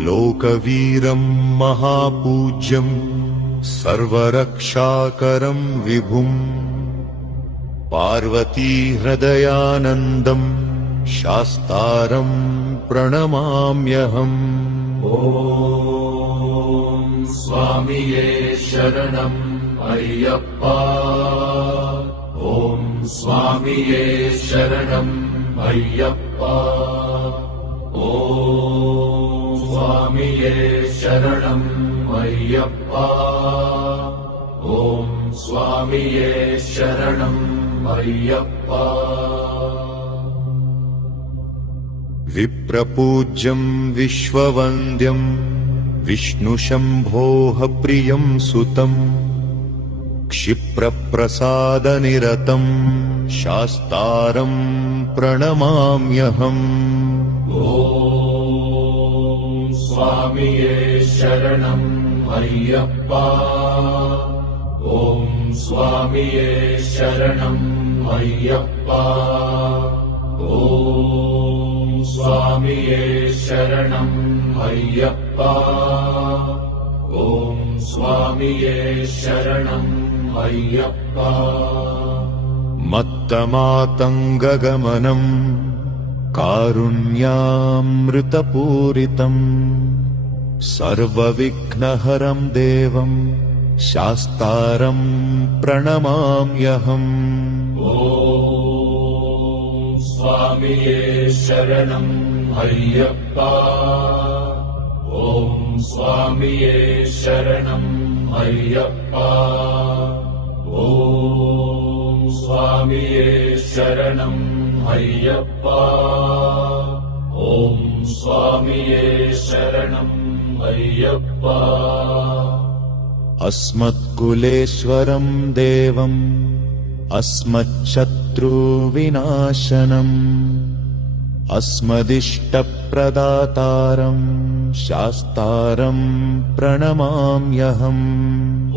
लोकवीरं महापूज्यं सर्वरक्षाकरं विभुं पार्वतीहृदयानन्दं शास्तारं प्रणमाम्यहम्। ॐ स्वामिये शरणम् अय्यप्पा। ॐ स्वामिये शरणम् अय्यप्पा। ॐ स्वामिये शरणम् अय्यप्पा। ॐ स्वामिये शरणम् अय्यप्पा। विप्रपूज्यं विश्ववन्द्यं विष्णुशम्भोः प्रियं सुतम् क्षिप्रप्रसादनिरतं शास्तारं प्रणमाम्यहम्। ॐ स्वामिये शरणम् अय्यप्पा। ॐ स्वामिये शरणम् अय्यप्पा। ॐ स्वामिये शरणम् अय्यप्पा। ॐ स्वामिये शरणम् अय्यप्पा। मत्तमातङ्गगमनम् कारुण्यामृतपूरितम् सर्वविघ्नहरं देवं शास्तारं प्रणमाम्यहम्। ॐ स्वामिये शरणम् अय्यप्पा। ॐ स्वामिये शरणम् अय्यप्पा। ॐ स्वामिये शरणम् अय्यप्पा। ॐ स्वामिये शरणम् अय्यप्पा। अस्मत्कुलेश्वरं देवम् अस्मच्छत्रुविनाशनम् अस्मदिष्टप्रदातारं शास्तारं प्रणमाम्यहम्। ॐ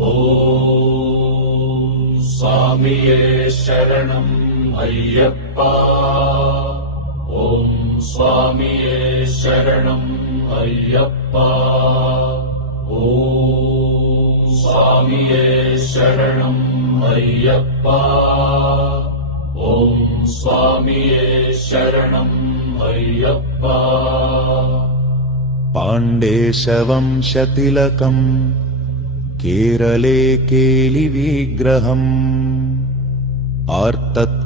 स्वामिये शरणम् अय्यप्पा। ॐ स्वामिये शरणम् अय्यप्पा। ॐ स्वामिये शरणम् अय्यप्पा। ॐ स्वामिये शरणम् अय्यप्पा। पाण्डेशवंशतिलकम् केरले केलिविग्रहम् आर्तत्